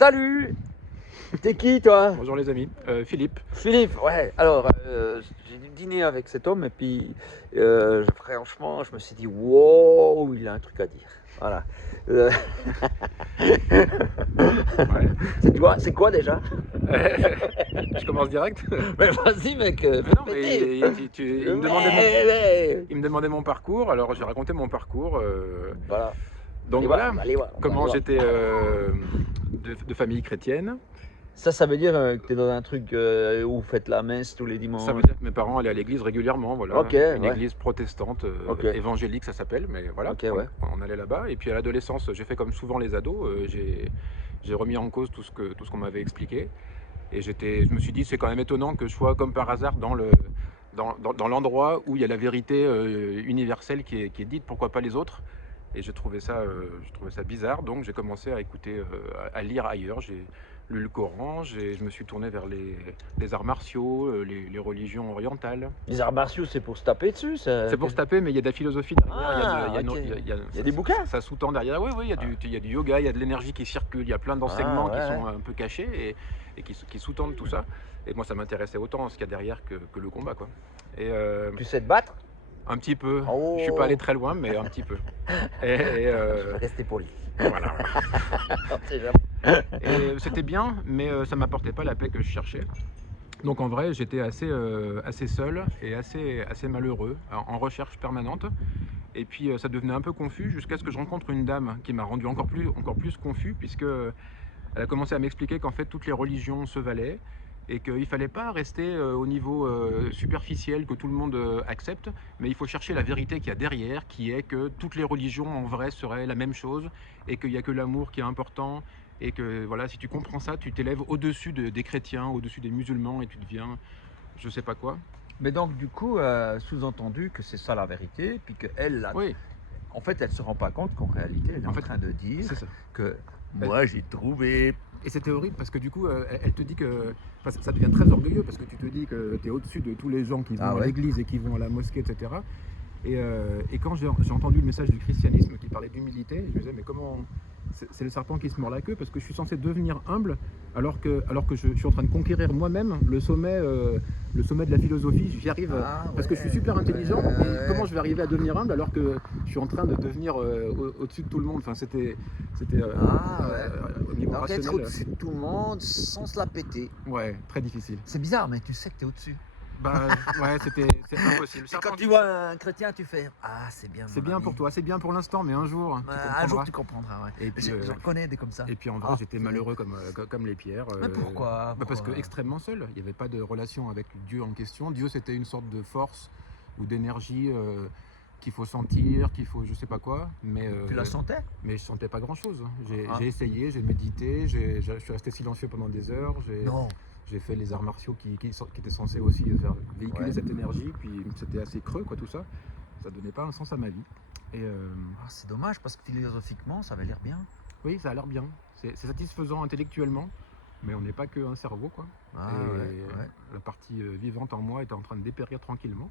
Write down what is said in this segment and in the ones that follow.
Salut! T'es qui toi? Bonjour les amis, Philippe. Philippe, ouais. Alors, j'ai dû dîner avec cet homme et puis franchement, je me suis dit, wow, il a un truc à dire. Voilà. Euh, Ouais. c'est quoi déjà? Je commence direct. Mais vas-y, mec, Mais fais non, péter. mais Ouais. il me demandait mon parcours, alors j'ai raconté mon parcours. Voilà. Donc Allez voir, voilà, allez voir, on va aller comment voir. j'étais de famille chrétienne. Ça veut dire que t'es dans un truc où vous faites la messe tous les Ça dimanches. veut dire que mes parents allaient à l'église régulièrement, voilà. Ok, Une ouais. église protestante, Ok. évangélique ça s'appelle, mais voilà, Ok, ouais. on allait là-bas. Et puis à l'adolescence, j'ai fait comme souvent les ados, j'ai remis en cause tout ce qu'on m'avait expliqué. Et je me suis dit, c'est quand même étonnant que je sois comme par hasard dans l'endroit où il y a la vérité universelle qui est dite, pourquoi pas les autres. Et je trouvais ça bizarre, donc j'ai commencé à écouter, à lire ailleurs. J'ai lu le Coran, je me suis tourné vers les arts martiaux, les religions orientales. Les arts martiaux, c'est pour se taper dessus, ça. C'est pour se taper, mais il y a de la philosophie derrière, Ah, ok. Il y a des bouquins? ça sous-tend derrière. Oui, oui, il y a du yoga, il y a de l'énergie qui circule, il y a plein d'enseignements qui Ouais. sont un peu cachés et qui sous-tendent tout ça. Et moi, ça m'intéressait autant ce qu'il y a derrière que le combat, quoi. Et Tu sais te battre? un petit peu, Oh. je suis pas allé très loin, mais un petit peu. Et, et, Je vais rester poli. voilà. On sait jamais. Et c'était bien, mais ça m'apportait pas la paix que je cherchais. Donc en vrai, j'étais assez seul et assez malheureux, en recherche permanente. Et puis ça devenait un peu confus jusqu'à ce que je rencontre une dame qui m'a rendu encore plus confus, puisque elle a commencé à m'expliquer qu'en fait toutes les religions se valaient et qu'il ne fallait pas rester au niveau superficiel que tout le monde accepte, mais il faut chercher la vérité qu'il y a derrière, qui est que toutes les religions en vrai seraient la même chose et qu'il n'y a que l'amour qui est important. Et que voilà, si tu comprends ça, tu t'élèves au-dessus des chrétiens, au-dessus des musulmans et tu deviens je sais pas quoi. Mais donc, du coup, sous-entendu que c'est ça la vérité, puis qu'elle, là, Oui, en fait, elle se rend pas compte qu'en réalité, elle est en en fait, train de dire c'est ça. que moi, j'ai trouvé. Et c'était horrible parce que du coup, elle te dit que. Enfin, ça devient très orgueilleux parce que tu te dis que tu es au-dessus de tous les gens qui vont Ah à ouais? l'église et qui vont à la mosquée, etc. Et quand j'ai entendu le message du christianisme qui parlait d'humilité, je me disais, mais comment. C'est le serpent qui se mord la queue parce que je suis censé devenir humble alors que je suis en train de conquérir moi-même le sommet de la philosophie. J'y arrive parce que je suis super intelligent. Mais comment je vais arriver à devenir humble alors que je suis en train de devenir au-dessus de tout le monde. Enfin, c'était au niveau Donc, être rationnel. au-dessus de tout le monde sans se la péter. Ouais, très difficile. C'est bizarre, mais tu sais que t'es au-dessus. Bah ouais, c'est impossible. Et quand tu vois un chrétien, tu fais ah, c'est bien. C'est mon bien ami. pour toi, c'est bien pour l'instant, mais un jour, Un jour, tu comprendras. Ouais. Et puis, J'en connais des comme ça. Et puis en vrai, j'étais malheureux comme les pierres. Mais pourquoi, Parce que extrêmement seul. Il n'y avait pas de relation avec Dieu en question. Dieu, c'était une sorte de force ou d'énergie qu'il faut sentir, qu'il faut je sais pas quoi. Mais, Tu la sentais? mais je sentais pas grand-chose. J'ai Ah. essayé, j'ai médité, je suis resté silencieux pendant des heures. Non. J'ai fait les arts martiaux qui étaient censés aussi faire véhiculer Ouais. cette énergie. Puis c'était assez creux, quoi, tout ça. Ça donnait pas un sens à ma vie. Et Ah, c'est dommage parce que philosophiquement, ça avait l'air bien. oui, ça a l'air bien. C'est satisfaisant intellectuellement, mais on n'est pas qu'un cerveau, quoi. Ah, Et ouais. la partie vivante en moi était en train de dépérir tranquillement.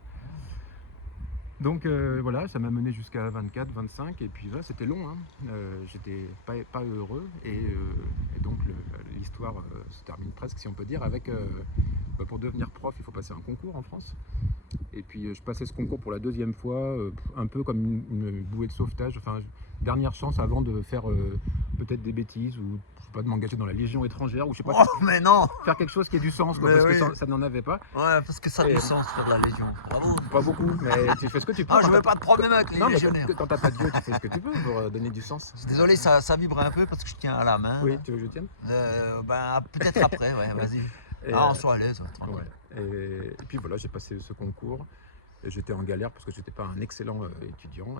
Donc voilà, ça m'a mené jusqu'à 24, 25, et puis là, c'était long. Hein. J'étais pas heureux, et donc l'histoire se termine presque, si on peut dire, avec pour devenir prof, il faut passer un concours en France. Et puis je passais ce concours pour la deuxième fois, un peu comme une bouée de sauvetage, enfin dernière chance avant de faire peut-être des bêtises ou je sais pas, de m'engager dans la Légion étrangère ou je sais pas, Oh, mais non! faire quelque chose qui ait du sens, quoi, Mais parce oui. que ça n'en avait pas. Ouais, parce que ça a Et- du sens faire la Légion. Bravo. Pas beaucoup, mais tu fais ce que tu peux. Ah, je quand veux t'as- pas de problème avec les Non, mais légionnaires. quand t'as pas de Dieu, tu fais ce que tu peux pour donner du sens. Je suis désolé, ça vibre un peu parce que je tiens à la main. Oui, tu veux que je tienne? Ben, peut-être après, ouais, vas-y. Et, Ah, on soit à l'aise, ouais, tranquille. ouais. Et puis voilà, j'ai passé ce concours. Et j'étais en galère parce que j'étais pas un excellent étudiant.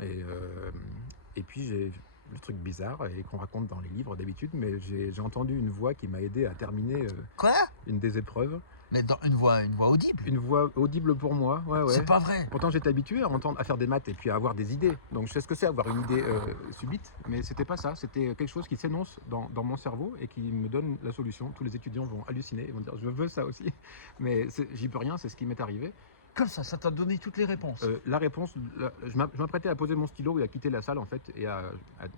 Et puis j'ai le truc bizarre et qu'on raconte dans les livres d'habitude, mais j'ai entendu une voix qui m'a aidé à terminer Quoi? une des épreuves. Mais dans une voix audible? Une voix audible pour moi, ouais. C'est pas vrai. Pourtant j'étais habitué à faire des maths et puis à avoir des idées. Donc je sais ce que c'est avoir une idée subite, mais c'était pas ça. C'était quelque chose qui s'énonce dans mon cerveau et qui me donne la solution. Tous les étudiants vont halluciner, ils vont dire je veux ça aussi. Mais j'y peux rien, c'est ce qui m'est arrivé. Comme ça t'a donné toutes les réponses. La réponse, je m'apprêtais à poser mon stylo et à quitter la salle en fait et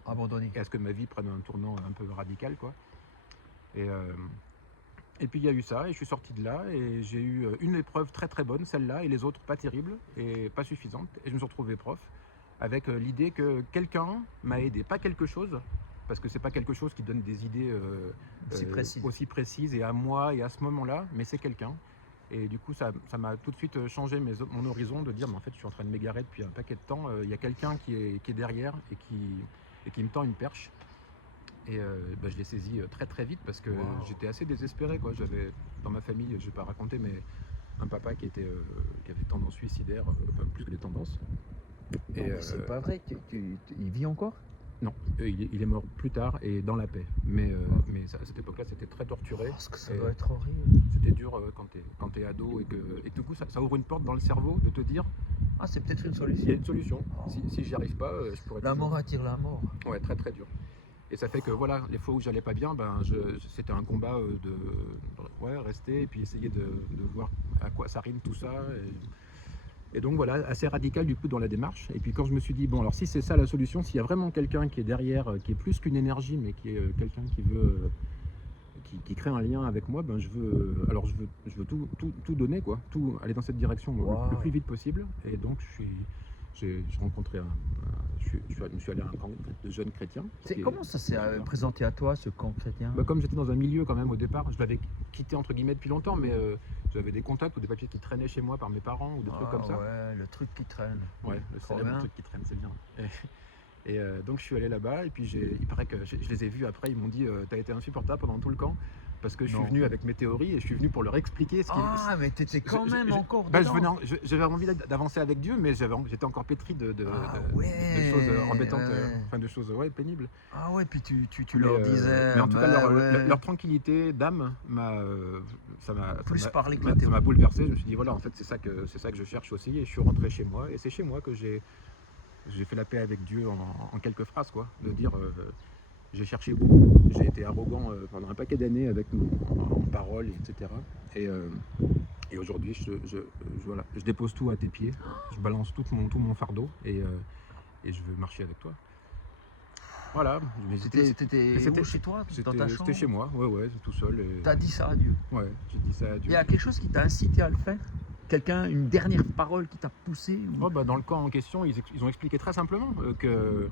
Abandonné. à ce que ma vie prenne un tournant un peu radical, quoi. Et puis il y a eu ça, et je suis sorti de là, et j'ai eu une épreuve très très bonne, celle-là, et les autres pas terribles, et pas suffisantes. Et je me suis retrouvé prof, avec l'idée que quelqu'un m'a aidé, pas quelque chose, parce que c'est pas quelque chose qui donne des idées aussi précises et à moi et à ce moment-là, mais c'est quelqu'un. Et du coup, ça m'a tout de suite changé mon horizon de dire, mais en fait, je suis en train de m'égarer depuis un paquet de temps. Il y a quelqu'un qui est derrière et qui me tend une perche. Et je l'ai saisi très très vite parce que j'étais assez désespéré, quoi. J'avais dans ma famille, je vais pas raconter, mais un papa qui avait tendance suicidaire, plus que des tendances. Et c'est pas vrai, il vit encore? Non, il est mort plus tard et dans la paix. Mais à cette époque-là, c'était très torturé. Parce que ça doit être horrible. C'était dur quand t'es ado et que du coup, ça ouvre une porte dans le cerveau de te dire. Ah, c'est peut-être une solution. Il y a une solution. Si j'y arrive pas, je pourrais. La mort attire la mort. Ouais, très très dur. Et ça fait que voilà, les fois où j'allais pas bien, c'était un combat de rester et puis essayer de voir à quoi ça rime tout ça. Et donc voilà, assez radical du coup dans la démarche. Et puis quand je me suis dit, bon alors si c'est ça la solution, s'il y a vraiment quelqu'un qui est derrière, qui est plus qu'une énergie, mais qui est quelqu'un qui veut, qui crée un lien avec moi, je veux tout donner, quoi, tout aller dans cette direction le plus vite possible. Et donc j'ai rencontré je me suis allé à un camp de jeunes chrétiens. Comment ça s'est présenté à toi, ce camp chrétien? Comme j'étais dans un milieu quand même au départ, je l'avais quitté entre guillemets depuis longtemps, mais j'avais des contacts ou des papiers qui traînaient chez moi par mes parents ou des trucs comme ça. Ouais, le truc qui traîne. Ouais, le célèbre truc qui traîne, c'est bien. Et donc je suis allé là-bas et puis il paraît que je les ai vus après, ils m'ont dit t'as été insupportable pendant tout le camp. Parce que je suis venu avec mes théories et je suis venu pour leur expliquer ce qui. Ah, mais t'étais quand même encore dedans. J'avais envie d'avancer avec Dieu, mais j'étais encore pétri de choses embêtantes, de choses pénibles. Ah ouais, puis tu leur disais. Mais en tout cas, leur tranquillité d'âme ça m'a bouleversé. Je me suis dit voilà, en fait c'est ça que je cherche aussi. Et je suis rentré chez moi et c'est chez moi que j'ai fait la paix avec Dieu en quelques phrases, quoi, de dire. J'ai cherché beaucoup, j'ai été arrogant pendant un paquet d'années avec en paroles, etc. Et aujourd'hui, je dépose tout à tes pieds, je balance tout mon fardeau et je veux marcher avec toi. Voilà. C'était chez toi, dans ta chambre? C'était chez moi, ouais, tout seul. T'as dit ça à Dieu? Ouais, j'ai dit ça à Dieu. Il y a quelque chose qui t'a incité à le faire? Une dernière parole qui t'a poussé ou... Dans le camp en question, ils ont expliqué très simplement que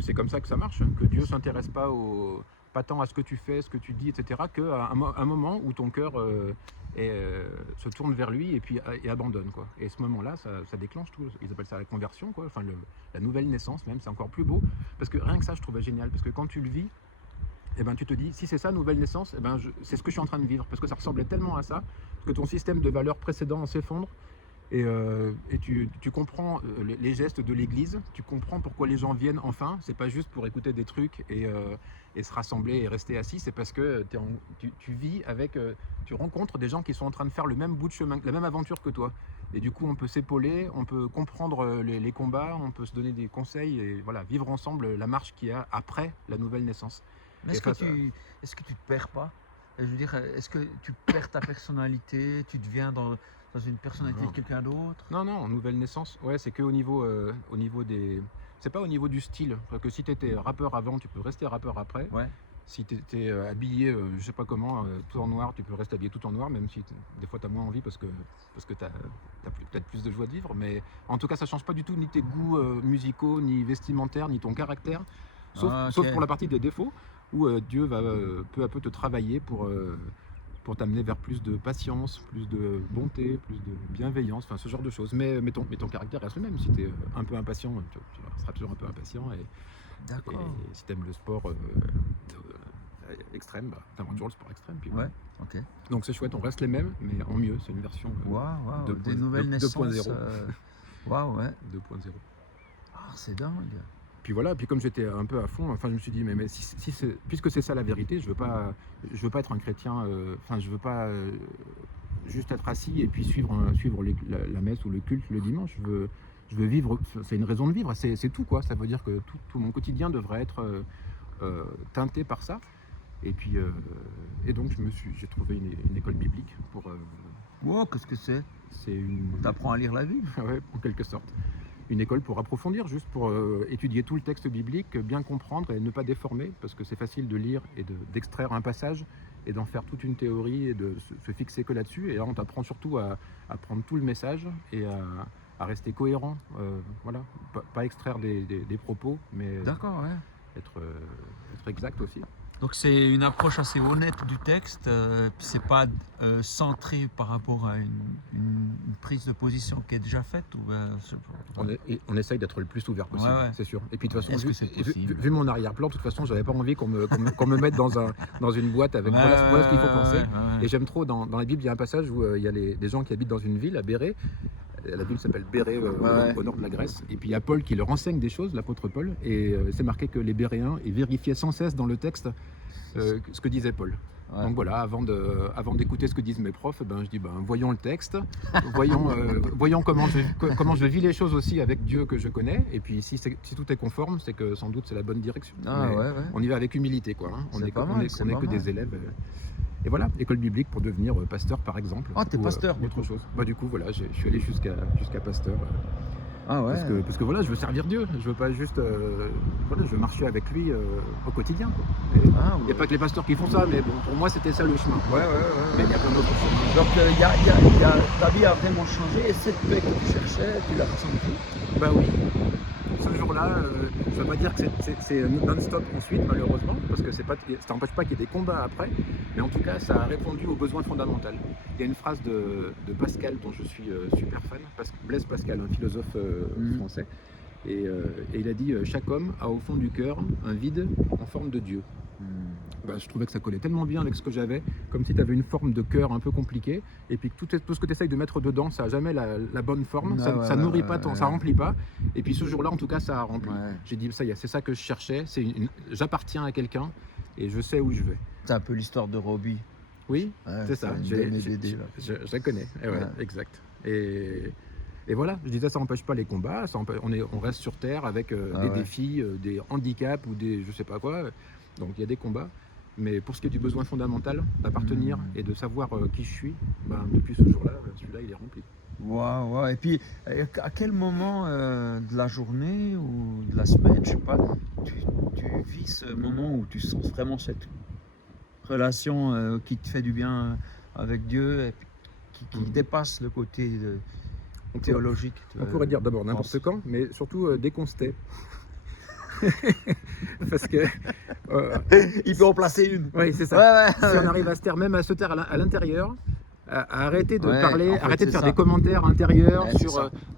c'est comme ça que ça marche, que Dieu s'intéresse pas tant à ce que tu fais, ce que tu dis, etc., qu'à un moment où ton cœur se tourne vers lui et abandonne, quoi. Et à ce moment-là, ça déclenche tout. Ils appellent ça la conversion, quoi. Enfin, la nouvelle naissance même, c'est encore plus beau. Parce que rien que ça, je trouvais génial. Parce que quand tu le vis, tu te dis, si c'est ça, nouvelle naissance, c'est ce que je suis en train de vivre. Parce que ça ressemblait tellement à ça, que ton système de valeurs précédent s'effondre. Et tu comprends les gestes de l'église, tu comprends pourquoi les gens viennent enfin. C'est pas juste pour écouter des trucs et se rassembler et rester assis, c'est parce que tu vis avec, tu rencontres des gens qui sont en train de faire le même bout de chemin, la même aventure que toi. Et du coup, on peut s'épauler, on peut comprendre les combats, on peut se donner des conseils et voilà, vivre ensemble la marche qu'il y a après la nouvelle naissance. Mais est-ce que tu te perds pas? Je veux dire, est-ce que tu perds ta personnalité, tu deviens dans une personnalité de quelqu'un d'autre? Non, nouvelle naissance, ouais, c'est que au niveau des... C'est pas au niveau du style, parce que si tu étais rappeur avant, tu peux rester rappeur après. Ouais. Si tu étais habillé, je sais pas comment, tout en noir, tu peux rester habillé tout en noir, même si des fois tu as moins envie parce que tu as peut-être plus de joie de vivre. Mais en tout cas, ça change pas du tout ni tes goûts musicaux, ni vestimentaires, ni ton caractère, sauf pour la partie des défauts, où Dieu va peu à peu te travailler pour t'amener vers plus de patience, plus de bonté, plus de bienveillance, enfin ce genre de choses. Mais ton caractère reste le même. Si tu es un peu impatient, tu seras toujours un peu impatient. D'accord. Et si tu aimes le sport extrême, tu aimeras toujours le sport extrême. Puis ouais, ok. Donc c'est chouette, on reste les mêmes, mais en mieux. C'est une version des nouvelles naissances. 2.0. Waouh, ouais. 2.0. Ah, c'est dingue. Puis voilà, puis comme j'étais un peu à fond, je me suis dit, mais puisque c'est ça la vérité, je veux pas être un chrétien, je veux pas juste être assis et puis suivre la messe ou le culte le dimanche. Je veux vivre, c'est une raison de vivre, c'est tout, quoi. Ça veut dire que tout mon quotidien devrait être teinté par ça. Et puis, et donc j'ai trouvé une école biblique pour... Wow, qu'est-ce que c'est? T'apprends à lire la Bible? Ouais, en quelque sorte. Une école pour approfondir, juste pour étudier tout le texte biblique, bien comprendre et ne pas déformer, parce que c'est facile de lire et d'extraire un passage et d'en faire toute une théorie et de se fixer que là-dessus. Et là, on t'apprend surtout à prendre tout le message et à rester cohérent. Voilà, pas extraire des propos, mais D'accord, ouais. être exact aussi. Donc c'est une approche assez honnête du texte, puis c'est pas centré par rapport à une prise de position qui est déjà faite ou On essaye d'être le plus ouvert possible, Ouais. c'est sûr. Et puis de toute façon, Est-ce que c'est possible? vu mon arrière-plan, de toute façon, j'avais pas envie qu'on me mette dans une boîte avec voilà ce qu'il faut penser. Et j'aime trop, dans la Bible, il y a un passage où il y a des gens qui habitent dans une ville, à Bérée. La ville s'appelle Bérée, au nord de la Grèce. Et puis il y a Paul qui leur enseigne des choses, l'apôtre Paul. Et c'est marqué que les Béréens ils vérifiaient sans cesse dans le texte ce que disait Paul. Ouais. Donc voilà, avant d'écouter ce que disent mes profs, je dis voyons le texte, voyons comment je vis les choses aussi avec Dieu que je connais. Et puis si tout est conforme, c'est que sans doute c'est la bonne direction. On y va avec humilité, quoi. Hein. On n'est que des élèves. Et voilà, école biblique pour devenir pasteur par exemple. Ah, t'es pasteur autre chose. Du coup voilà, je suis allé jusqu'à pasteur. Ah ouais. Parce que voilà, je veux servir Dieu. Je veux pas juste je veux marcher avec lui au quotidien, quoi. Il n'y a pas que les pasteurs qui font ça, mais bon, pour moi c'était ça le chemin. Mais il y a plein d'autres chemins. Donc ta vie a vraiment changé et cette paix que tu cherchais, tu l'as ressentie? Oui. Ce jour-là, je ne veux pas dire que c'est non-stop ensuite, malheureusement, parce que ça n'empêche pas qu'il y ait des combats après, mais en tout cas, ça a répondu aux besoins fondamentaux. Il y a une phrase de Pascal dont je suis super fan, Blaise Pascal, un philosophe français, et il a dit « Chaque homme a au fond du cœur un vide en forme de Dieu ». Je trouvais que ça collait tellement bien avec ce que j'avais, comme si tu avais une forme de cœur un peu compliquée, et puis que tout ce que tu essayes de mettre dedans, ça n'a jamais la bonne forme, ça nourrit pas, ça remplit pas. Et puis ce jour-là, en tout cas, ça a rempli. J'ai dit, ça y est, c'est ça que je cherchais, j'appartiens à quelqu'un, et je sais où je vais. C'est un peu l'histoire de Robbie. Oui, c'est ça, je la connais, exact. Et voilà, je disais, ça n'empêche pas les combats, on reste sur Terre avec des défis, des handicaps ou des je sais pas quoi. Donc il y a des combats, mais pour ce qui est du besoin fondamental, d'appartenir et de savoir qui je suis, depuis ce jour-là, celui-là il est rempli. Wow. Et puis à quel moment de la journée ou de la semaine, je sais pas, tu vis ce moment où tu sens vraiment cette relation qui te fait du bien avec Dieu et qui dépasse le côté théologique? On pourrait dire d'abord n'importe quand, mais surtout dès qu'on se tait. Parce que il peut en placer une. Oui, c'est ça. Si on arrive à se taire, même à se taire à l'intérieur, à arrêter de parler, en fait, arrêter de faire des commentaires intérieurs,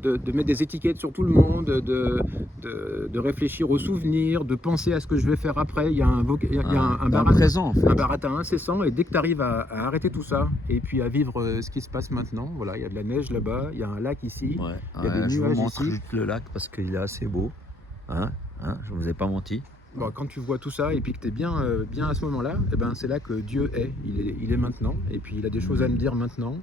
de mettre des étiquettes sur tout le monde, de réfléchir aux souvenirs, de penser à ce que je vais faire après. Il y a un baratin incessant, et dès que tu arrives à arrêter tout ça et puis à vivre ce qui se passe maintenant, voilà, il y a de la neige là-bas, il y a un lac ici, il y a des nuages ici. Je vous montre juste le lac parce qu'il est assez beau. Je ne vous ai pas menti. Quand tu vois tout ça et puis que tu es bien à ce moment-là, c'est là que Dieu est. Il est maintenant. Et puis il a des choses à me dire maintenant.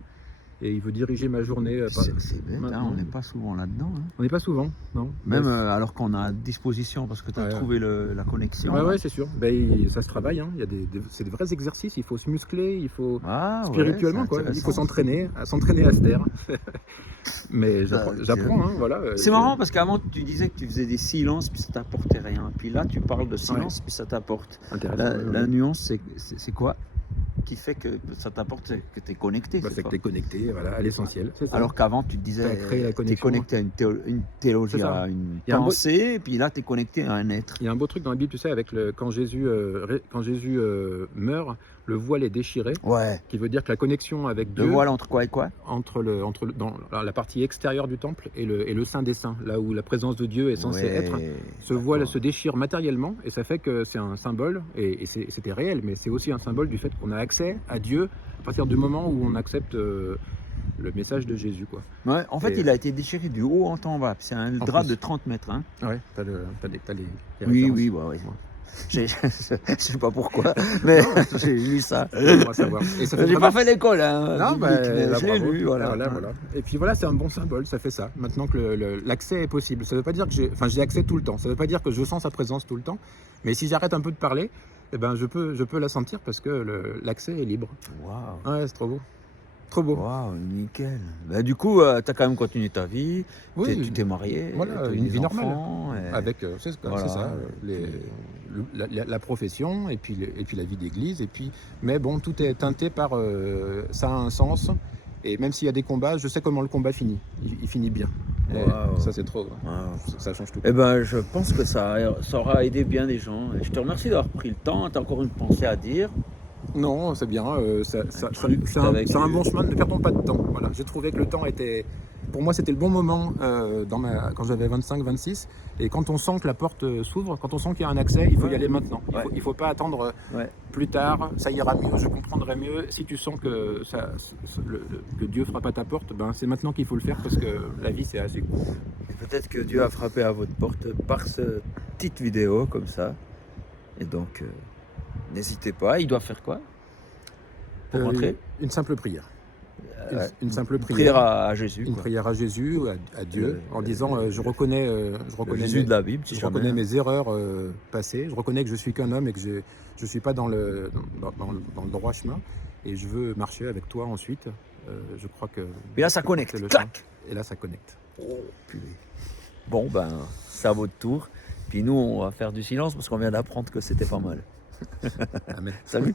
Et il veut diriger ma journée. C'est bête, on n'est pas souvent là-dedans. On n'est pas souvent, non. Même alors qu'on a à disposition parce que tu as trouvé la connexion. Oui, c'est sûr. Ça se travaille. Hein. C'est de vrais exercices. Il faut se muscler, il faut spirituellement, quoi. Il faut s'entraîner à se taire. Mais j'apprends, voilà. C'est marrant parce qu'avant tu disais que tu faisais des silences puis ça t'apportait rien. Puis là tu parles de silence puis ça t'apporte. La nuance c'est quoi qui fait que ça t'apporte, que tu es connecté? C'est que tu es connecté à l'essentiel. Alors qu'avant tu te disais tu es connecté à une théologie, à une pensée, et puis là tu es connecté à un être. Il y a un beau truc dans la Bible, tu sais, avec quand Jésus meurt, le voile est déchiré, qui veut dire que la connexion avec Dieu... Le voile entre quoi et quoi? Dans la partie extérieure du temple et le Saint des Saints, là où la présence de Dieu est censée être. Ce voile se déchire matériellement, et ça fait que c'est un symbole, et c'était réel, mais c'est aussi un symbole du fait qu'on a accès à Dieu à partir du moment où on accepte le message de Jésus, quoi. En fait, il a été déchiré du haut en bas. C'est un drap de 30 mètres. Hein. T'as les oui. Je sais pas pourquoi, mais j'ai lu ça. J'ai pas fait l'école, j'ai lu, voilà. Et puis voilà, c'est un bon symbole, ça fait ça. Maintenant que l'accès est possible, ça veut pas dire que j'ai accès tout le temps. Ça veut pas dire que je sens sa présence tout le temps. Mais si j'arrête un peu de parler, je peux la sentir parce que l'accès est libre. Waouh. Ouais, c'est trop beau. Trop beau. Waouh, nickel. Du coup, tu as quand même continué ta vie. Tu t'es marié. Voilà, une vie normale. Avec, c'est ça. la profession et puis la vie d'église. Mais bon, tout est teinté par ça a un sens. Et même s'il y a des combats, je sais comment le combat finit. Il finit bien. Et Waouh. ça, c'est trop. Waouh. Ça change tout. Eh ben, je pense que ça aura aidé bien des gens. Et je te remercie d'avoir pris le temps. Tu as encore une pensée à dire? Non, c'est bien. truc C'est avec un bon chemin. Ne perdons pas de temps. Voilà. J'ai trouvé que le temps était. Pour moi, c'était le bon moment quand j'avais 25-26. Et quand on sent que la porte s'ouvre, quand on sent qu'il y a un accès, il faut y aller maintenant. Il faut pas attendre plus tard. Ça ira mieux, je comprendrai mieux. Si tu sens que, que Dieu frappe à ta porte, ben, c'est maintenant qu'il faut le faire parce que la vie, c'est assez court. Et peut-être que Dieu a frappé à votre porte par cette petite vidéo comme ça. Et donc, n'hésitez pas. Il doit faire quoi pour rentrer? Une simple prière. Une simple prière à Jésus. Une prière à Jésus, à Dieu, en disant je reconnais Jésus de la Bible, si je reconnais mes erreurs passées, je reconnais que je suis qu'un homme et que je ne suis pas dans le droit chemin et je veux marcher avec toi ensuite. Je crois que. Et là, ça connecte. Clac. Et là, ça connecte. Oh, purée. Bon, ben, c'est à votre tour. Puis nous, on va faire du silence parce qu'on vient d'apprendre que c'était pas mal. Amen. Salut.